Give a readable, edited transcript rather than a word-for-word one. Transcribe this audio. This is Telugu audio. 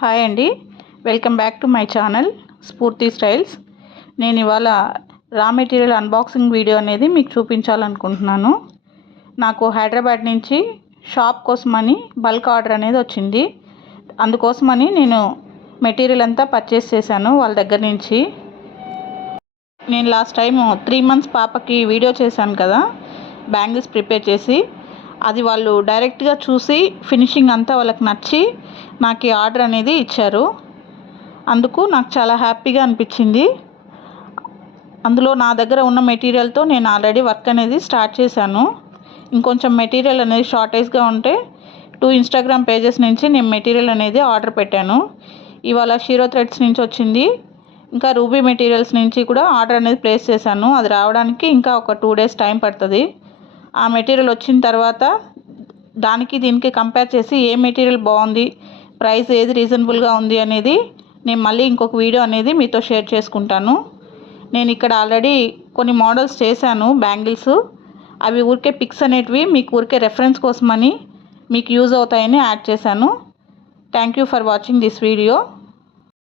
హాయ్ అండి, welcome back to my channel స్ఫూర్తి స్టైల్స్. నేను ఇవాళ రా మెటీరియల్ అన్బాక్సింగ్ వీడియో అనేది మీకు చూపించాలనుకుంటున్నాను. నాకు హైదరాబాద్ నుంచి షాప్ కోసమని బల్క్ ఆర్డర్ అనేది వచ్చింది. అందుకోసమని నేను మెటీరియల్ అంతా పర్చేస్ చేశాను వాళ్ళ దగ్గర నుంచి. నేను లాస్ట్ టైం 3 months పాపకి వీడియో చేశాను కదా, బ్యాంగిల్స్ ప్రిపేర్ చేసి. అది వాళ్ళు డైరెక్ట్గా చూసి ఫినిషింగ్ అంతా వాళ్ళకి నచ్చి నాకు ఈ ఆర్డర్ అనేది ఇచ్చారు. అందుకు నాకు చాలా హ్యాపీగా అనిపించింది. అందులో నా దగ్గర ఉన్న మెటీరియల్తో నేను ఆల్రెడీ వర్క్ అనేది స్టార్ట్ చేశాను. ఇంకొంచెం మెటీరియల్ అనేది షార్టేజ్గా ఉంటే 2 Instagram పేజెస్ నుంచి నేను మెటీరియల్ అనేది ఆర్డర్ పెట్టాను. ఇవాళ షీరో థ్రెడ్స్ నుంచి వచ్చింది. ఇంకా రూబీ మెటీరియల్స్ నుంచి కూడా ఆర్డర్ అనేది ప్లేస్ చేశాను. అది రావడానికి ఇంకా ఒక 2 days టైం పడుతుంది. ఆ మెటీరియల్ వచ్చిన తర్వాత దానికి దీనికి కంపేర్ చేసి ఏ మెటీరియల్ బాగుంది, ప్రైస్ ఏది రీజనబుల్గా ఉంది అనేది నేను మళ్ళీ ఇంకొక వీడియో అనేది మీతో షేర్ చేసుకుంటాను. నేను ఇక్కడ ఆల్రెడీ కొన్ని మోడల్స్ చేశాను బ్యాంగిల్స్. అవి ఊరికే పిక్స్ అనేటివి మీకు ఊరికే రెఫరెన్స్ కోసమని మీకు యూజ్ అవుతాయని యాడ్ చేశాను. Thank you for watching this video.